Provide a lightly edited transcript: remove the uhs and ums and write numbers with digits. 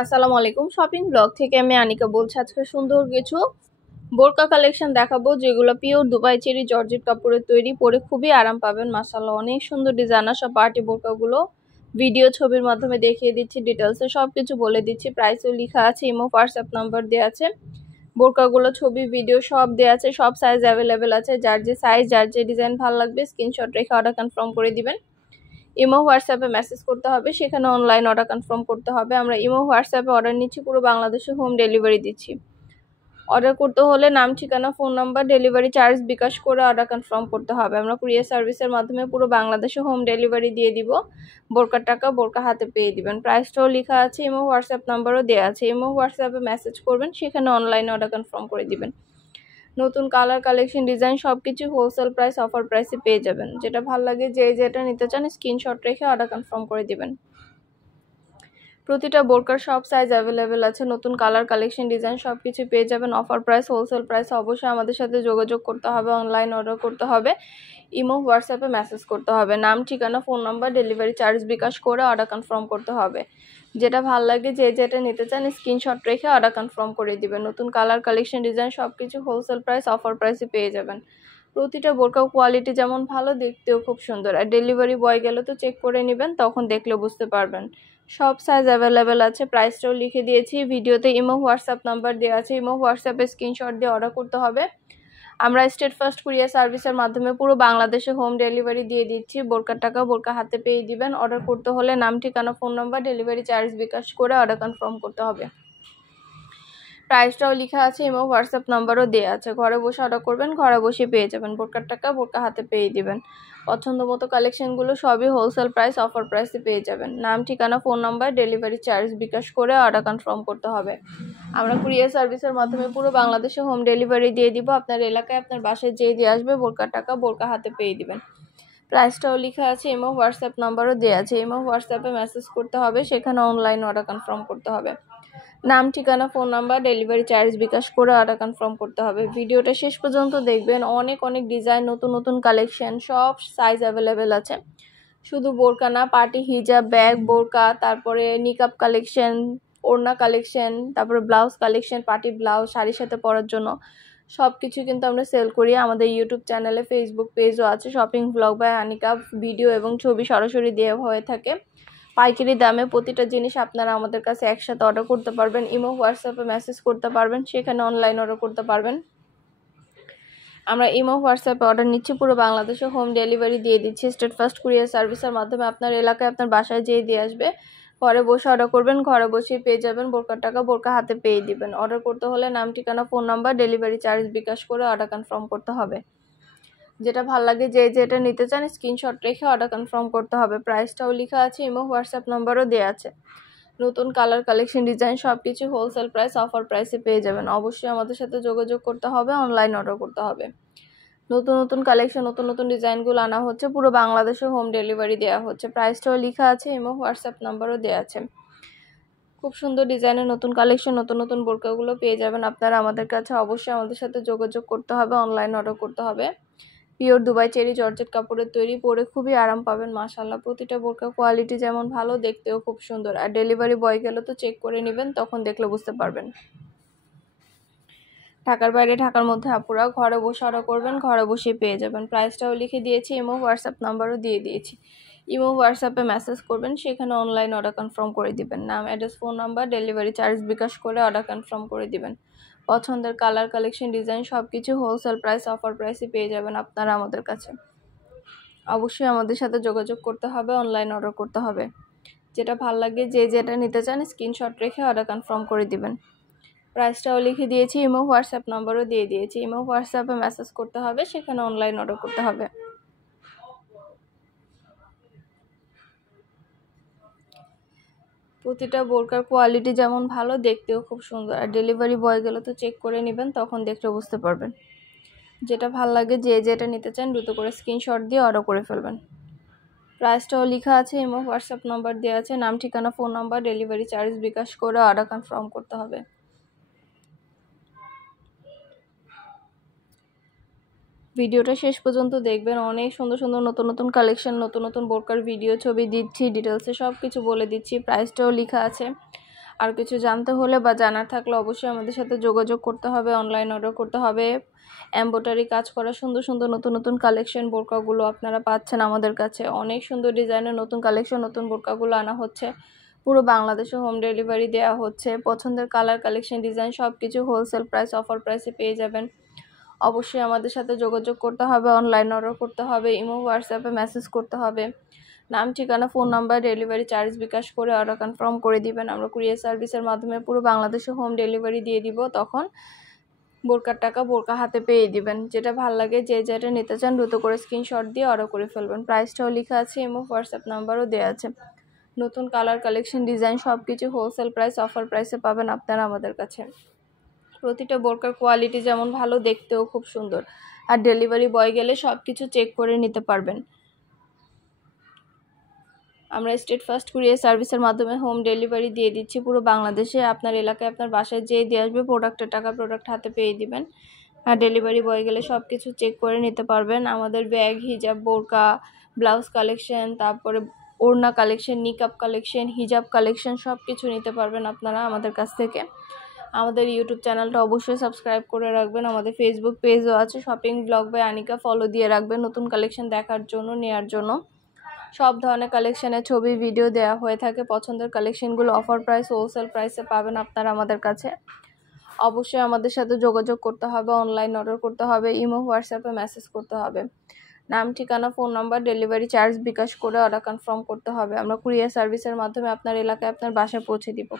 আসসালামু আলাইকুম। Shopping blog থেকে আমি আনিকা বলছি। আজকে সুন্দর কিছু বোরকা কালেকশন দেখাবো, যেগুলো পিওর দুবাই চেরি জর্জেট কাপড়ের তৈরি, পরে খুবই আরাম পাবেন। মাশাআল্লাহ, অনেক সুন্দর ডিজাইনার সব পার্টি বোরকাগুলো ভিডিও ছবির মাধ্যমে দেখিয়ে দিচ্ছি, ডিটেলসে সব কিছু বলে দিচ্ছি, প্রাইসও লেখা আছে, ইমো হোয়াটসঅ্যাপ নাম্বার দেওয়া আছে। বোরকাগুলো ছবি ভিডিও সব দেওয়া আছে, সব সাইজ অ্যাভেলেবেল আছে। যার যে সাইজ, যার যে ডিজাইন ভালো লাগবে স্ক্রিনশট রেখে অর্ডার কনফার্ম করে দিবেন। ইমো হোয়াটসঅ্যাপে মেসেজ করতে হবে, সেখানে অনলাইন অর্ডার কনফার্ম করতে হবে। আমরা ইমো হোয়াটসঅ্যাপে অর্ডার নিচ্ছি, পুরো বাংলাদেশে হোম ডেলিভারি দিচ্ছি। অর্ডার করতে হলে নাম, ঠিকানা, phone number, delivery charge bKash করে অর্ডার কনফার্ম করতে হবে। আমরা কুরিয়ার সার্ভিসের মাধ্যমে পুরো বাংলাদেশে হোম ডেলিভারি দিয়ে দিব। বোরকার টাকা বোরকা হাতে পেয়ে দিবেন। প্রাইসটাও লেখা আছে, ইমো হোয়াটসঅ্যাপ নাম্বারও দেওয়া আছে। ইমো হোয়াটসঅ্যাপে মেসেজ করবেন, সেখানে অনলাইনে অর্ডার কনফার্ম করে দিবেন। নতুন কালার, কালেকশন, ডিজাইন সব কিছু হোলসেল প্রাইস, অফার প্রাইসে পেয়ে যাবেন। যেটা ভালো লাগে, যেটা নিতে চান স্ক্রিনশট রেখে অর্ডার কনফার্ম করে দিবেন। প্রতিটা বোরকার সব সাইজ অ্যাভেলেবেল আছে। নতুন কালার, কালেকশন, ডিজাইন সব কিছু পেয়ে যাবেন। Offer price, wholesale price. অবশ্যই আমাদের সাথে যোগাযোগ করতে হবে, অনলাইন অর্ডার করতে হবে, ইমো হোয়াটসঅ্যাপে মেসেজ করতে হবে। নাম, ঠিকানা, phone number, delivery charge bKash করে অর্ডার কনফার্ম করতে হবে। যেটা ভালো লাগে, যেটা নিতে চান স্ক্রিনশট রেখে অর্ডার কনফার্ম করে দিবেন। নতুন কালার, কালেকশন, ডিজাইন সব কিছু হোলসেল প্রাইস, অফার প্রাইসে পেয়ে যাবেন। প্রতিটা বোরকা কোয়ালিটি যেমন ভালো, দেখতেও খুব সুন্দর। আর ডেলিভারি বয় গেলে তো চেক করে নেবেন, তখন দেখলে বুঝতে পারবেন। সব সাইজ অ্যাভেলেবেল আছে, প্রাইসটাও লিখে দিয়েছি ভিডিওতে। ইমো হোয়াটসঅ্যাপ নাম্বার দেওয়া আছে, ইমো হোয়াটসঅ্যাপে স্ক্রিনশট দিয়ে অর্ডার করতে হবে। আমরা স্টেট ফার্স্ট কুরিয়ার সার্ভিসের মাধ্যমে পুরো বাংলাদেশে হোম ডেলিভারি দিয়ে দিচ্ছি। বোরকার টাকা বোরকা হাতে পেয়ে দিবেন। অর্ডার করতে হলে নাম, ঠিকানা, phone number, delivery charge bKash করে অর্ডার কনফার্ম করতে হবে। প্রাইসটাও লেখা আছে, ইমো হোয়াটসঅ্যাপ নাম্বারও দেওয়া আছে। ঘরে বসে অর্ডার করবেন, ঘরে বসে পেয়ে যাবেন। বোরকার টাকা বোরকা হাতে পেয়ে দিবেন। পছন্দ মতো কালেকশনগুলো সবই হোলসেল প্রাইস, অফার প্রাইসে পেয়ে যাবেন। নাম, ঠিকানা, phone number, delivery charge bKash করে অর্ডার কনফার্ম করতে হবে। আমরা কুরিয়ার সার্ভিসের মাধ্যমে পুরো বাংলাদেশে হোম ডেলিভারি দিয়ে দিব। আপনার এলাকায়, আপনার বাসায় যেয়ে দিয়ে আসবে, বোরকার টাকা বোরকা হাতে পেয়ে দিবেন। প্রাইসটাও লেখা আছে, ইমো হোয়াটসঅ্যাপ নাম্বারও দেওয়া আছে। ইমো হোয়াটসঅ্যাপে মেসেজ করতে হবে, সেখানে অনলাইন অর্ডার কনফার্ম করতে হবে। নাম, ঠিকানা, phone number, delivery charge bKash করে অর্ডার কনফার্ম করতে হবে। ভিডিওটা শেষ পর্যন্ত দেখবেন। অনেক অনেক ডিজাইন, নতুন নতুন কালেকশন, সব সাইজ অ্যাভেলেবেল আছে। শুধু বোরকা না, পার্টি হিজাব, ব্যাগ, বোরকা, তারপরে নিকাব কালেকশন, ওড়না কালেকশন, তারপরে ব্লাউজ কালেকশন, পার্টি ব্লাউজ, শাড়ির সাথে পরার জন্য সব কিছু কিন্তু আমরা সেল করি। আমাদের ইউটিউব চ্যানেলে, ফেসবুক পেজও আছে। Shopping blog by Anika, video এবং ছবি সরাসরি দেওয়া হয়ে থাকে। পাইকারি দামে প্রতিটা জিনিস আপনারা আমাদের কাছে একসাথে অর্ডার করতে পারবেন। ইমো হোয়াটসঅ্যাপে মেসেজ করতে পারবেন, সেখানে অনলাইন অর্ডার করতে পারবেন। আমরা ইমো হোয়াটসঅ্যাপে অর্ডার নিচ্ছি, পুরো বাংলাদেশে হোম ডেলিভারি দিয়ে দিচ্ছি। স্টেট ফার্স্ট কুরিয়ার সার্ভিসের মাধ্যমে আপনার এলাকায়, আপনার বাসায় যেয়ে দিয়ে আসবে। ঘরে বসে অর্ডার করবেন, ঘরে বসেই পেয়ে যাবেন। বোরকার টাকা বোরকা হাতে পেয়ে দিবেন। অর্ডার করতে হলে নাম, ঠিকানা, phone number, delivery charge bKash করে অর্ডার কনফার্ম করতে হবে। যেটা ভালো লাগে, যেটা নিতে চান স্ক্রিনশট রেখে অর্ডার কনফার্ম করতে হবে। প্রাইসটাও লেখা আছে, ইমো হোয়াটসঅ্যাপ নাম্বারও দেওয়া আছে। নতুন কালার, কালেকশন, ডিজাইন সব কিছু হোলসেল প্রাইস, অফার প্রাইসে পেয়ে যাবেন। অবশ্যই আমাদের সাথে যোগাযোগ করতে হবে, অনলাইন অর্ডার করতে হবে। নতুন নতুন কালেকশন, নতুন নতুন ডিজাইনগুলো আনা হচ্ছে, পুরো বাংলাদেশে হোম ডেলিভারি দেওয়া হচ্ছে। প্রাইসটাও লেখা আছে, ইমো হোয়াটসঅ্যাপ নাম্বারও দেওয়া আছে। খুব সুন্দর ডিজাইনের নতুন কালেকশন, নতুন নতুন বোরকাগুলো পেয়ে যাবেন আপনারা আমাদের কাছে। অবশ্যই আমাদের সাথে যোগাযোগ করতে হবে, অনলাইন অর্ডার করতে হবে। পিওর দুবাই চেরি জর্জেট কাপড়ের তৈরি, পরে খুবই আরাম পাবেন। মাশাআল্লাহ, প্রতিটা বোরকা কোয়ালিটি যেমন ভালো, দেখতেও খুব সুন্দর। আর ডেলিভারি বয় গেলে তো চেক করে নেবেন, তখন দেখলে বুঝতে পারবেন। ঢাকার বাইরে, ঢাকার মধ্যে আপুরা ঘরে বসে অর্ডার করবেন, ঘরে বসে পেয়ে যাবেন। প্রাইসটাও লিখে দিয়েছি, ইমো হোয়াটসঅ্যাপ নাম্বারও দিয়ে দিয়েছি। ইমো হোয়াটসঅ্যাপে মেসেজ করবেন, সেখানে অনলাইন অর্ডার কনফার্ম করে দিবেন। নাম, address, phone number, delivery charge bKash করে অর্ডার কনফার্ম করে দিবেন। পছন্দের কালার, কালেকশন, ডিজাইন সব কিছু হোলসেল প্রাইস, অফার প্রাইসে পেয়ে যাবেন আপনারা আমাদের কাছে। অবশ্যই আমাদের সাথে যোগাযোগ করতে হবে, অনলাইন অর্ডার করতে হবে। যেটা ভালো লাগে, যেটা নিতে চান স্ক্রিনশট রেখে অর্ডার কনফার্ম করে দিবেন। প্রাইসটাও লিখে দিয়েছি, ইমো হোয়াটসঅ্যাপ নাম্বারও দিয়ে দিয়েছি। ইমো হোয়াটসঅ্যাপে মেসেজ করতে হবে, সেখানে অনলাইন অর্ডার করতে হবে। প্রতিটা বোরকার কোয়ালিটি যেমন ভালো, দেখতেও খুব সুন্দর। আর ডেলিভারি বয় গেলে তো চেক করে নেবেন, তখন দেখলে বুঝতে পারবেন। যেটা ভালো লাগে, যেটা নিতে চান দ্রুত করে স্ক্রিনশট দিয়ে অর্ডার করে ফেলবেন। প্রাইসটাও লেখা আছে, ইমো হোয়াটসঅ্যাপ নাম্বার দেওয়া আছে। নাম, ঠিকানা, phone number, delivery charge bKash করে অর্ডার কনফার্ম করতে হবে। ভিডিওটা শেষ পর্যন্ত দেখবেন। অনেক সুন্দর সুন্দর নতুন নতুন কালেকশন, নতুন নতুন বোরকার ভিডিও ছবি দিচ্ছি, ডিটেলসে সব কিছু বলে দিচ্ছি। প্রাইসটাও লেখা আছে। আর কিছু জানতে হলে বা জানার থাকলে অবশ্যই আমাদের সাথে যোগাযোগ করতে হবে, অনলাইন অর্ডার করতে হবে। এমব্রয়ডারি কাজ করা সুন্দর সুন্দর নতুন নতুন কালেকশন বোরকাগুলো আপনারা পাচ্ছেন আমাদের কাছে। অনেক সুন্দর ডিজাইনের নতুন কালেকশন, নতুন বোরকাগুলো আনা হচ্ছে। পুরো বাংলাদেশে হোম ডেলিভারি দেওয়া হচ্ছে। পছন্দের কালার, কালেকশন, ডিজাইন সব কিছু হোলসেল প্রাইস, অফার প্রাইসে পেয়ে যাবেন। অবশ্যই আমাদের সাথে যোগাযোগ করতে হবে, অনলাইন অর্ডার করতে হবে, ইমো, হোয়াটসঅ্যাপে মেসেজ করতে হবে। নাম, ঠিকানা, phone number, delivery charge bKash করে অর্ডার কনফার্ম করে দিবেন। আমরা কুরিয়ার সার্ভিসের মাধ্যমে পুরো বাংলাদেশে হোম ডেলিভারি দিয়ে দিব। তখন বোরকার টাকা বোরকা হাতে পেয়ে দিবেন। যেটা ভাল লাগে, যেটা নিতে চান দ্রুত করে স্ক্রিনশট দিয়ে অর্ডার করে ফেলবেন। প্রাইসটাও লেখা আছে, ইমো, হোয়াটসঅ্যাপ নাম্বারও দেওয়া আছে। নতুন কালার, কালেকশন, ডিজাইন সব কিছু হোলসেল প্রাইস, অফার প্রাইসে পাবেন আপনারা আমাদের কাছে। প্রতিটা বোরকার কোয়ালিটি যেমন ভালো, দেখতেও খুব সুন্দর। আর ডেলিভারি বয় গেলে সব কিছু চেক করে নিতে পারবেন। আমরা স্টেট ফার্স্ট কুরিয়ার সার্ভিসের মাধ্যমে হোম ডেলিভারি দিয়ে দিচ্ছি পুরো বাংলাদেশে। আপনার এলাকায় আপনার বাসায় যেয়ে দিয়ে আসবে, প্রোডাক্টের টাকা প্রোডাক্ট হাতে পেয়ে দিবেন। আর ডেলিভারি বয় গেলে সব কিছু চেক করে নিতে পারবেন। আমাদের ব্যাগ, হিজাব, বোরকা, ব্লাউজ কালেকশন, তারপরে ওড়না কালেকশন, নিকাব কালেকশন, হিজাব কালেকশন সব কিছু নিতে পারবেন আপনারা আমাদের কাছ থেকে। আমাদের ইউটিউব চ্যানেলটা অবশ্যই সাবস্ক্রাইব করে রাখবেন। আমাদের ফেসবুক পেজও আছে, shopping blog by Anika, follow দিয়ে রাখবেন নতুন কালেকশন দেখার জন্য, নেওয়ার জন্য। সব ধরনের কালেকশনের ছবি, ভিডিও দেওয়া হয়ে থাকে। পছন্দের কালেকশনগুলো অফার প্রাইস, হোলসেল প্রাইসে পাবেন আপনারা আমাদের কাছে। অবশ্যই আমাদের সাথে যোগাযোগ করতে হবে, অনলাইন অর্ডার করতে হবে, ইমো, হোয়াটসঅ্যাপে মেসেজ করতে হবে। নাম, ঠিকানা, phone number, delivery charge bKash করে অর্ডার কনফার্ম করতে হবে। আমরা কুরিয়ার সার্ভিসের মাধ্যমে আপনার এলাকায় আপনার বাসায় পৌঁছে দিব।